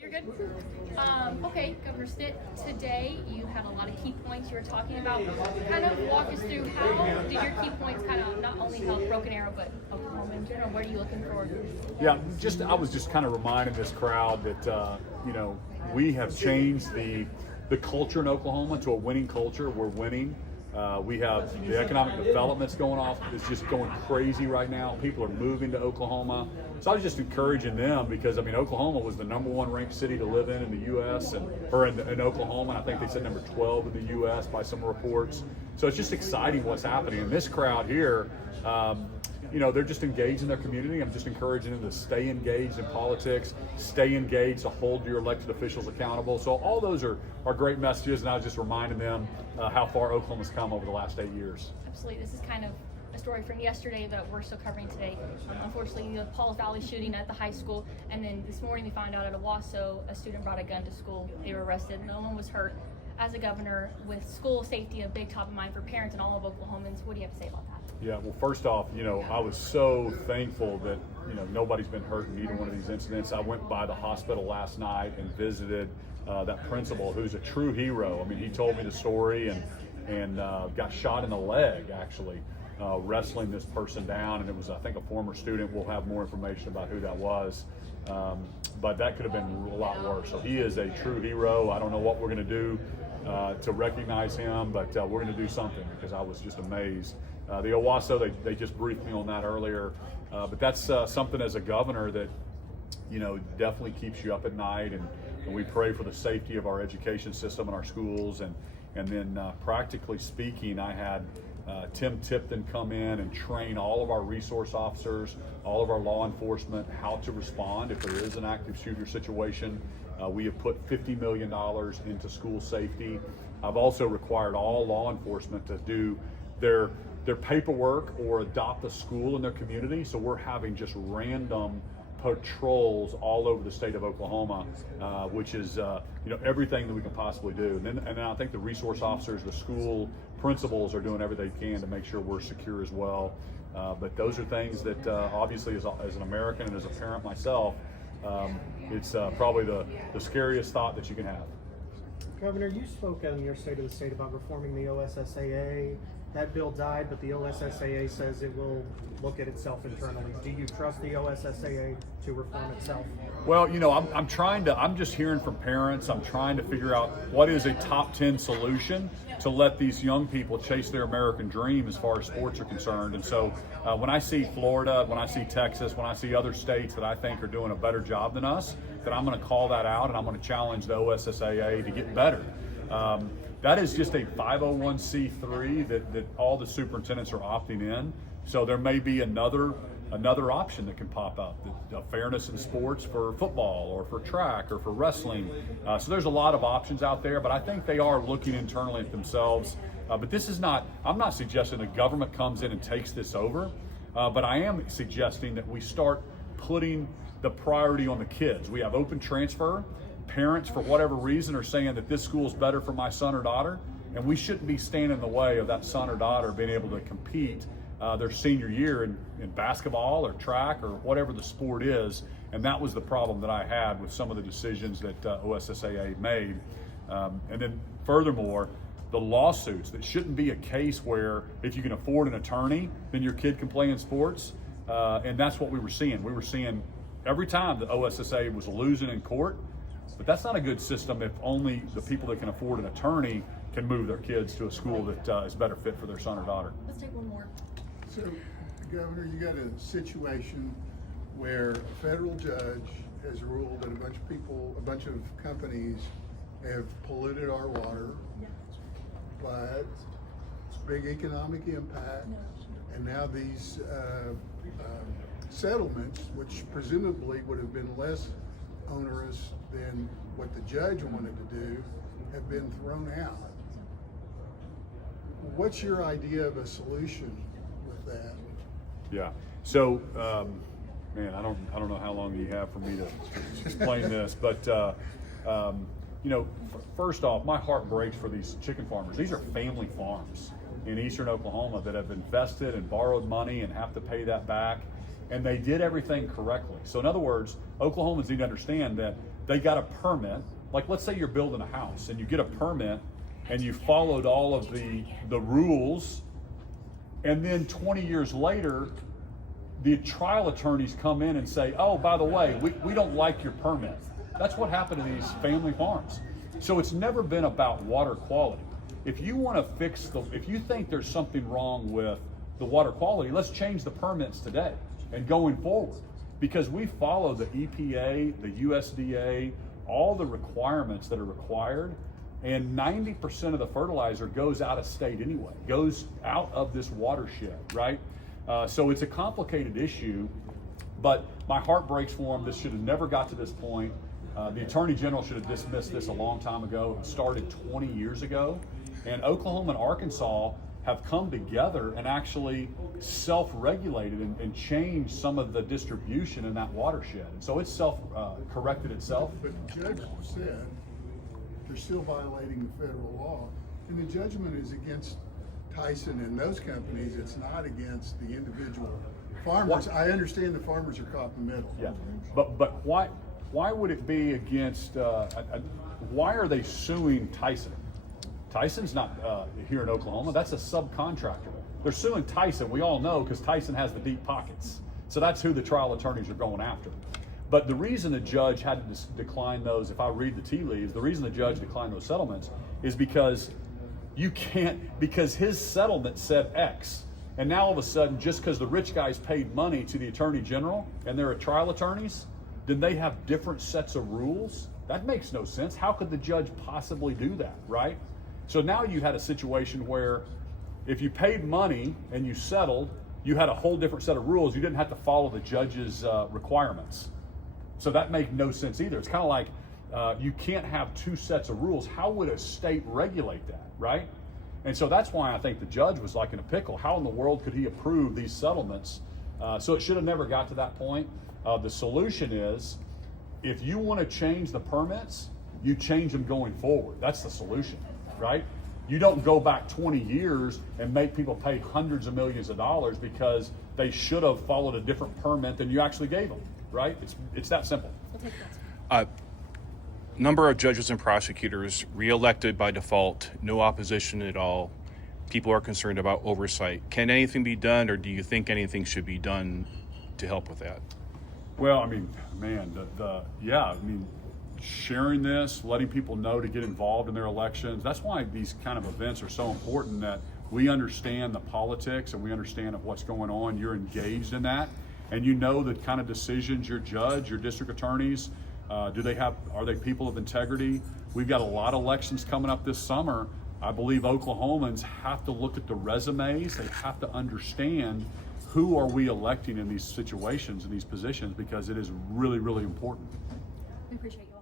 You're good? Okay, Governor Stitt, today you had a lot of key points you were talking about. Kind of walk us through how did your key points kind of not only help Broken Arrow, but Oklahoma in general? What are you looking for? Yeah, I was just kind of reminding this crowd that, we have changed the culture in Oklahoma to a winning culture. We're winning. We have the economic development's going off. It's just going crazy right now. People are moving to Oklahoma. So I was just encouraging them because, Oklahoma was the #1 ranked city to live in the U.S. in Oklahoma. And I think they said number 12 in the U.S. by some reports. So it's just exciting what's happening. And this crowd here, they're just engaged in their community. I'm just encouraging them to stay engaged in politics, stay engaged, to hold your elected officials accountable. So all those are great messages, and I was just reminding them how far Oklahoma's come over the last 8 years. Absolutely. This is kind of a story from yesterday that we're still covering today. Unfortunately, the Paul's Valley shooting at the high school, and then this morning we found out at OSSAA a student brought a gun to school. They were arrested. No one was hurt. As a governor, with school safety a big top of mind for parents and all of Oklahomans, what do you have to say about that? Yeah, well, first off, I was so thankful that, nobody's been hurt in either one of these incidents. I went by the hospital last night and visited that principal, who's a true hero. He told me the story and got shot in the leg, actually, wrestling this person down. And it was, I think, a former student. We'll have more information about who that was. But that could have been a lot worse. So he is a true hero. I don't know what we're going to do to recognize him, but we're going to do something because I was just amazed. The OSSAA, they just briefed me on that earlier, but that's something as a governor that, definitely keeps you up at night, and we pray for the safety of our education system and our schools, and then practically speaking, I had Tim Tipton come in and train all of our resource officers, all of our law enforcement, how to respond if there is an active shooter situation. We have put $50 million into school safety. I've also required all law enforcement to do their paperwork or adopt a school in their community. So we're having just random patrols all over the state of Oklahoma, which is everything that we can possibly do. And then I think the resource officers, the school principals are doing everything they can to make sure we're secure as well. But those are things that obviously as an American and as a parent myself, it's probably the scariest thought that you can have. Governor, you spoke in your State of the State about reforming the OSSAA. That bill died, but the OSSAA says it will look at itself internally. Do you trust the OSSAA to reform itself? Well, I'm just hearing from parents. I'm trying to figure out what is a top 10 solution to let these young people chase their American dream as far as sports are concerned. And so when I see Florida, when I see Texas, when I see other states that I think are doing a better job than us, that I'm going to call that out and I'm going to challenge the OSSAA to get better. That is just a 501c3 that all the superintendents are opting in. So there may be another option that can pop up, fairness in sports for football or for track or for wrestling. So there's a lot of options out there, but I think they are looking internally at themselves. But this is not, I'm not suggesting the government comes in and takes this over, but I am suggesting that we start putting the priority on the kids. We have open transfer. Parents, for whatever reason, are saying that this school is better for my son or daughter, and we shouldn't be standing in the way of that son or daughter being able to compete their senior year in basketball or track or whatever the sport is. And that was the problem that I had with some of the decisions that OSSAA made. And then furthermore, the lawsuits. That shouldn't be a case where if you can afford an attorney, then your kid can play in sports. And that's what we were seeing. We were seeing every time the OSSAA was losing in court. But that's not a good system if only the people that can afford an attorney can move their kids to a school that is better fit for their son or daughter. Let's take one more. So, Governor, you got a situation where a federal judge has ruled that a bunch of companies have polluted our water, but it's big economic impact, and now these settlements, which presumably would have been less onerous than what the judge wanted to do, have been thrown out. What's your idea of a solution with that? Yeah. So, man, I don't know how long you have for me to explain this, but first off, my heart breaks for these chicken farmers. These are family farms in eastern Oklahoma that have invested and borrowed money and have to pay that back. and they did everything correctly. So in other words, Oklahomans need to understand that they got a permit. Like, let's say you're building a house and you get a permit and you followed all of the rules, and then 20 years later, the trial attorneys come in and say, oh, by the way, we don't like your permit. That's what happened to these family farms. So it's never been about water quality. If you want to if you think there's something wrong with the water quality, let's change the permits today and going forward, because we follow the EPA, the USDA, all the requirements that are required, and 90% of the fertilizer goes out of state anyway, goes out of this watershed, right? So it's a complicated issue, but my heart breaks for them. This should have never got to this point. The Attorney General should have dismissed this a long time ago. It started 20 years ago, and Oklahoma and Arkansas have come together and actually self-regulated and changed some of the distribution in that watershed. And so it's self-corrected itself. But the judge said they're still violating the federal law, and the judgment is against Tyson and those companies. It's not against the individual farmers. I understand the farmers are caught in the middle. Yeah, but why would it be against? Why are they suing Tyson? Tyson's not here in Oklahoma. That's a subcontractor. They're suing Tyson. We all know, because Tyson has the deep pockets. So that's who the trial attorneys are going after. But the reason the judge had to decline those, if I read the tea leaves, the reason the judge declined those settlements is because because his settlement said X. And now all of a sudden, just because the rich guys paid money to the Attorney General and they're trial attorneys, then they have different sets of rules? That makes no sense. How could the judge possibly do that, right? So now you had a situation where if you paid money and you settled, you had a whole different set of rules. You didn't have to follow the judge's requirements. So that made no sense either. It's kind of like you can't have two sets of rules. How would a state regulate that, right? And so that's why I think the judge was like in a pickle. How in the world could he approve these settlements? So it should have never got to that point. The solution is, if you want to change the permits, you change them going forward. That's the solution, right? You don't go back 20 years and make people pay hundreds of millions of dollars because they should have followed a different permit than you actually gave them, right? It's that simple. Number of judges and prosecutors reelected by default, no opposition at all. People are concerned about oversight. Can anything be done, or do you think anything should be done to help with that? Well, I mean, man, sharing this, letting people know to get involved in their elections. That's why these kind of events are so important, that we understand the politics and we understand what's going on. You're engaged in that, and you know the kind of decisions your judge, your district attorneys, are they people of integrity? We've got a lot of elections coming up this summer. I believe Oklahomans have to look at the resumes. They have to understand who are we electing in these situations, in these positions, because it is really, really important. We appreciate you all.